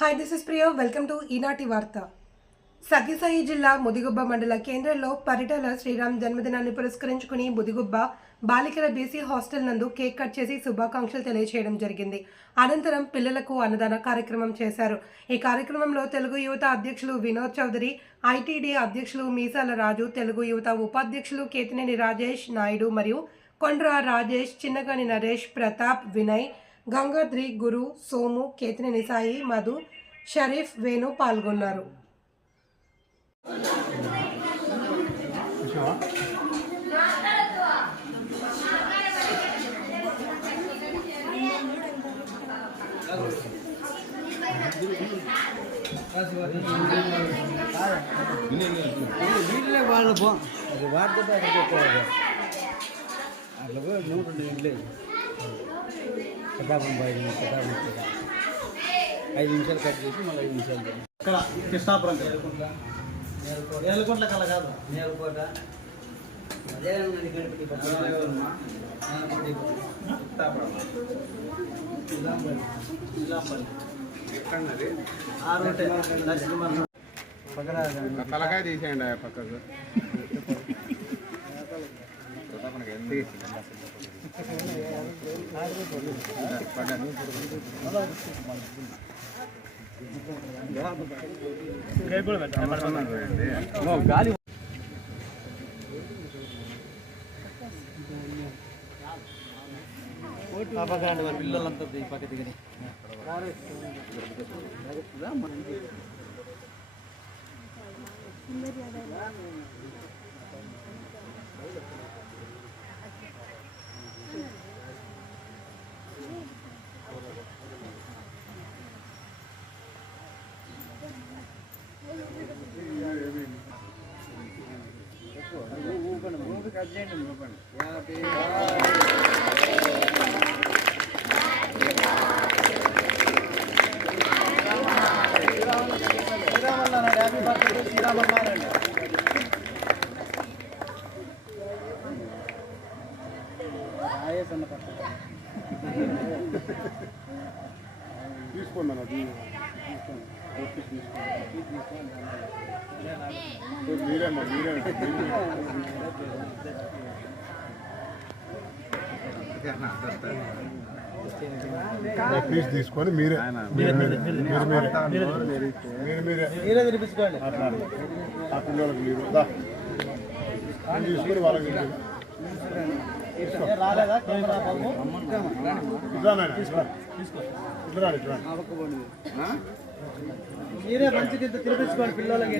Hi, this is Priya. Welcome to ఈనాటి వార్త. సత్యసాయి జిల్లా ముదిగుబ్బ మండల కేంద్రంలో పరిటాల శ్రీరామ్ జన్మదినాన్ని పురస్కరించుకుని ముదిగుబ్బ బాలికల బీసీ హాస్టల్ నందు కేక్ కట్ చేసి శుభాకాంక్షలు తెలియజేయడం జరిగింది. అనంతరం పిల్లలకు అన్నదాన కార్యక్రమం చేశారు. ఈ కార్యక్రమంలో తెలుగు యువత అధ్యక్షులు వినోద్ చౌదరి, ఐటీడీ అధ్యక్షులు మీసాల రాజు, తెలుగు యువత ఉపాధ్యక్షులు కేతినేని రాజేష్ నాయుడు మరియు కొండ్ర రాజేష్, చిన్నగాని నరేష్, ప్రతాప్, వినయ్, గంగాద్రి, గురు, సోము, కేతినేని సాయి, మధు, షరీఫ్, వేణు పాల్గొన్నారు. ఐదు నిమిషాలు కట్ చేసి మళ్ళీ 5 నిమిషాలు ఇక్కడ కృష్ణాపురం ఏలకోట్ల కల కాదు నేలకోట తలకాయ తీసేయండి పక్కకు. గాలి పిల్లలంతా పక్క దిగని తీసుకున్నాను మీరేమ్మా మీరే ప్లీజ్ తీసుకొని మీరే మీరే తినిపించుకోండి. ఆ పిల్లలకు మీరు తీసుకొని వాళ్ళకి రాలేదా మీరే మంచిగా తినిపించుకోండి పిల్లలకి.